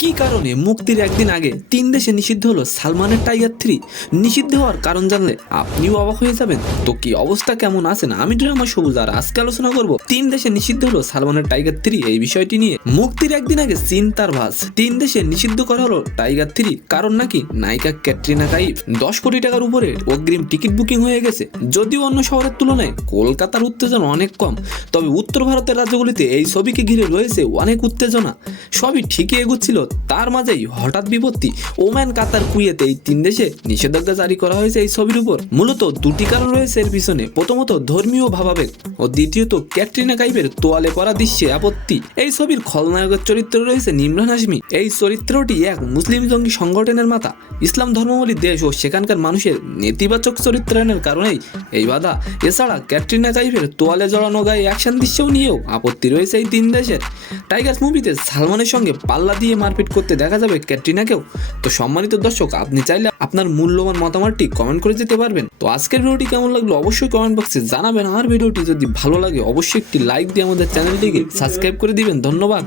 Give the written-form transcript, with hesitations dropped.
কি কারণে মুক্তির একদিন আগে 3 দেশে নিষিদ্ধ হলো সালমানের টাইগার 3? নিষিদ্ধ হওয়ার কারণ জানলে আপনিও অবাক হয়ে যাবেন। তো কি অবস্থা কেমন আছেন, আমি ড্রামা সবুজ আর আজকে আলোচনা করব 3 দেশে নিষিদ্ধ হলো সালমানের টাইগার 3 এই বিষয়টি নিয়ে। মুক্তির একদিন আগে চিন্তার ভাঁজ, 3 দেশে নিষিদ্ধ করা হলো টাইগার 3, কারণ নাকি নায়িকা ক্যাটরিনা কাইফ 10 কোটি টাকার উপরে অগ্রিম টিকিট বুকিং হয়ে গেছে। যদিও অন্য শহরের তুলনায় কলকাতার উত্তেজনা অনেক কম, তবে উত্তর ভারতের রাজ্যগুলিতে এই ছবিকে ঘিরে রয়েছে অনেক উত্তেজনা। সবই ঠিকই এগুচ্ছিল, তার মাঝেই হঠাৎ বিপত্তি। ওমান, কাতার, কুয়েতে এই 3 দেশে নিষেধাজ্ঞা জারি করা হয়েছে এই ছবির উপর। মূলত দুটি কারণ রয়েছে এর পিছনে। প্রথমত ধর্মীয় ভাবাবেগ ও দ্বিতীয়ত ক্যাটরিনা কাইফের তোয়ালে পরা দৃশ্যে আপত্তি। এই ছবির খলনায়কের চরিত্রে রয়েছে ইমরান হাশমি। এই চরিত্রটি এক মুসলিম জঙ্গি সংগঠনের মাথা। ইসলাম ধর্মাবলী দেশ ও সেখানকার মানুষের নেতিবাচক চরিত্রায়নের কারণেই এই বাধা। এছাড়া ক্যাটরিনা কাইফের তোয়ালে জড়ানো গায়ে অ্যাকশন দৃশ্য নিয়েও আপত্তি রয়েছে এই 3 দেশের। টাইগার মুভিতে সালমানের সঙ্গে পাল্লা দিয়ে মারপিট করতে দেখা যাবে ক্যাটরিনাকেও। তো সম্মানিত দর্শক, আপনি চাইলে আপনার মূল্যবান মতামতটি কমেন্ট করে যেতে পারবেন। তো আজকের ভিডিওটি কেমন লাগলো অবশ্যই কমেন্ট বক্সে জানাবেন। আমার ভিডিওটি যদি ভালো লাগে অবশ্যই একটি লাইক দিয়ে আমাদের চ্যানেলটিকে সাবস্ক্রাইব করে দিবেন। ধন্যবাদ।